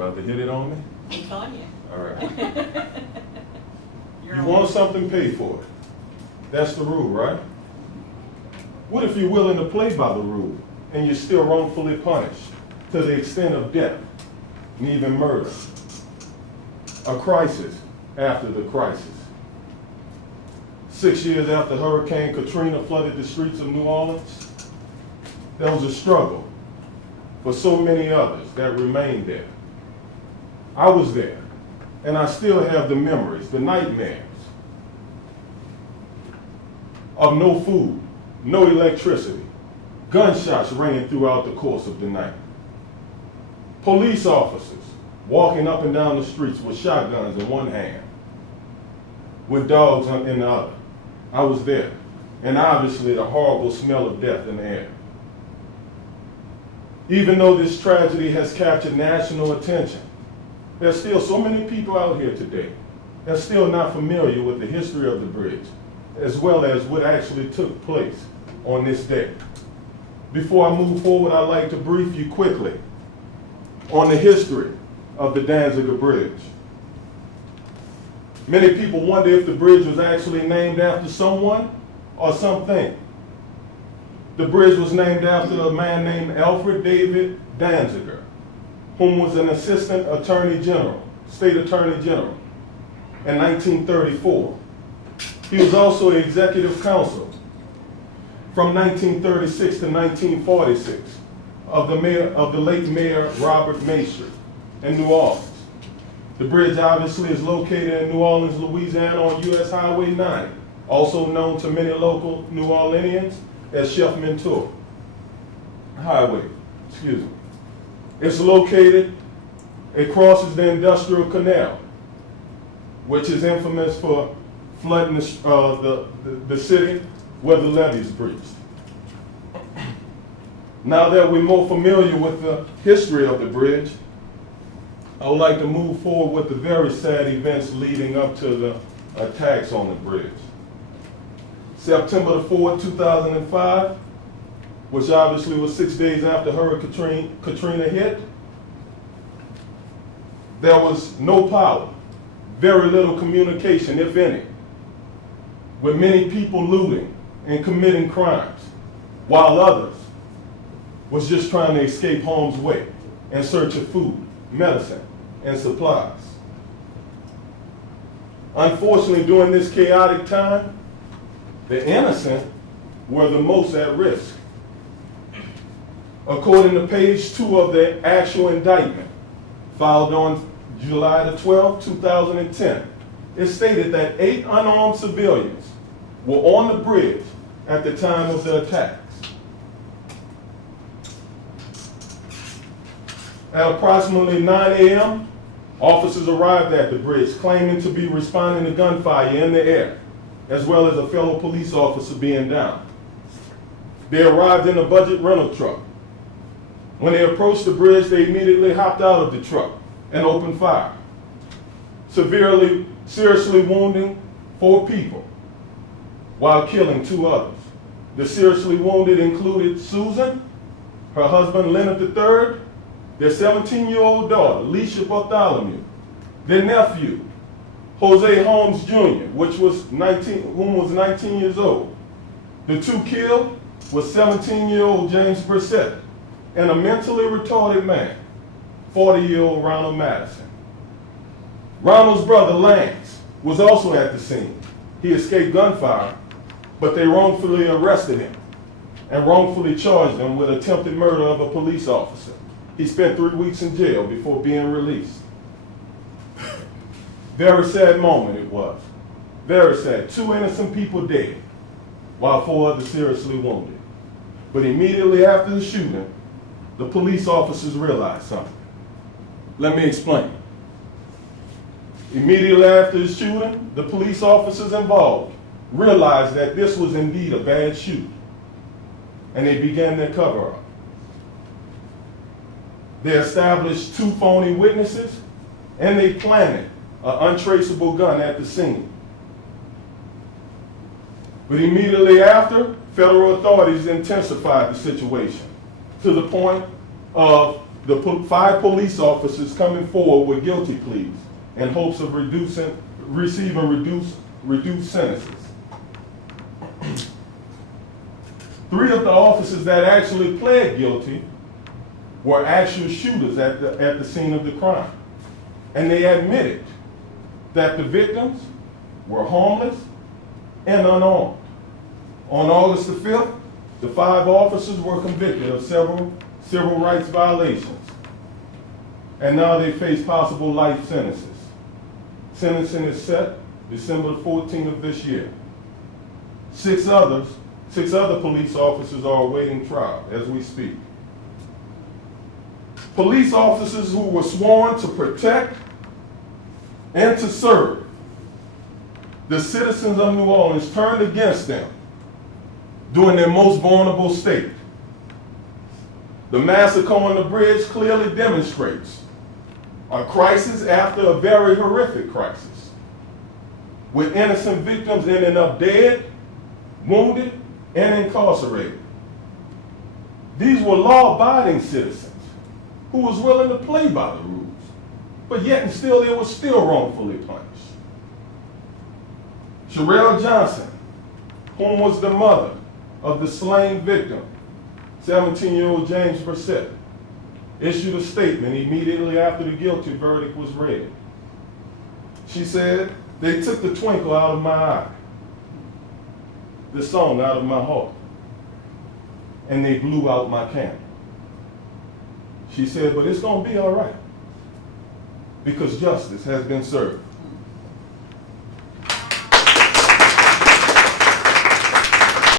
About to hit it on me? It's on you. All right. You're You on. want something, pay for it. That's the rule, right? What if you're willing to play by the rule and you're still wrongfully punished to the extent of death and even murder? A crisis after the crisis. 6 years after Hurricane Katrina flooded the streets of New Orleans, there was a struggle for so many others that remained there. I was there, and I still have the memories, the nightmares of no food, no electricity, gunshots ringing throughout the course of the night, police officers walking up and down the streets with shotguns in one hand, with dogs in the other. I was there, and obviously the horrible smell of death in the air. Even though this tragedy has captured national attention, there's still so many people out here today that's still not familiar with the history of the bridge, as well as what actually took place on this day. Before I move forward, I'd like to brief you quickly on the history of the Danziger Bridge. Many people wonder if the bridge was actually named after someone or something. The bridge was named after a man named Alfred David Danziger, whom was an assistant attorney general, state attorney general, in 1934. He was also executive counsel from 1936 to 1946 of the late Mayor Robert Maestri in New Orleans. The bridge obviously is located in New Orleans, Louisiana on US Highway 90, also known to many local New Orleanians as Chef Mentor Highway, excuse me. It's located, it crosses the Industrial Canal, which is infamous for flooding the city where the levees breached. Now that we're more familiar with the history of the bridge, I would like to move forward with the very sad events leading up to the attacks on the bridge. September the 4th, 2005, which obviously was 6 days after Hurricane Katrina hit, there was no power, very little communication, if any, with many people looting and committing crimes, while others was just trying to escape harm's way in search of food, medicine, and supplies. Unfortunately, during this chaotic time, the innocent were the most at risk. According to page 2 of the actual indictment, filed on July the 12th, 2010, it stated that 8 unarmed civilians were on the bridge at the time of the attacks. At approximately 9 a.m., officers arrived at the bridge claiming to be responding to gunfire in the air, as well as a fellow police officer being down. They arrived in a budget rental truck. When they approached the bridge, they immediately hopped out of the truck and opened fire, seriously wounding 4 people while killing 2 others. The seriously wounded included Susan, her husband Leonard III, their 17-year-old daughter, Alicia Bartholomew, their nephew, Jose Holmes Jr., whom was 19 years old. The 2 killed was 17-year-old James Brissett and a mentally retarded man, 40-year-old Ronald Madison. Ronald's brother, Lance, was also at the scene. He escaped gunfire, but they wrongfully arrested him and wrongfully charged him with attempted murder of a police officer. He spent 3 weeks in jail before being released. Very sad moment it was. Very sad. 2 innocent people dead, while 4 others seriously wounded. But immediately after the shooting, the police officers realized something. Let me explain. Immediately after the shooting, the police officers involved realized that this was indeed a bad shoot, and they began their cover-up. They established 2 phony witnesses, and they planted an untraceable gun at the scene. But immediately after, federal authorities intensified the situation to the point of 5 police officers coming forward with guilty pleas in hopes of receiving reduced sentences. 3 of the officers that actually pled guilty were actual shooters at the scene of the crime. And they admitted that the victims were homeless and unarmed. On August the 5th, the 5 officers were convicted of several civil rights violations. And now they face possible life sentences. Sentencing is set December 14th of this year. 6 other police officers are awaiting trial as we speak. Police officers who were sworn to protect and to serve the citizens of New Orleans turned against them during their most vulnerable state. The massacre on the bridge clearly demonstrates a crisis after a very horrific crisis, with innocent victims ending up dead, wounded, and incarcerated. These were law-abiding citizens who was willing to play by the rules, but yet and still they were still wrongfully punished. Sherelle Johnson, whom was the mother of the slain victim, 17-year-old James Brissett, issued a statement immediately after the guilty verdict was read. She said, "They took the twinkle out of my eye, the song out of my heart, and they blew out my candle." She said, "But it's going to be all right, because justice has been served."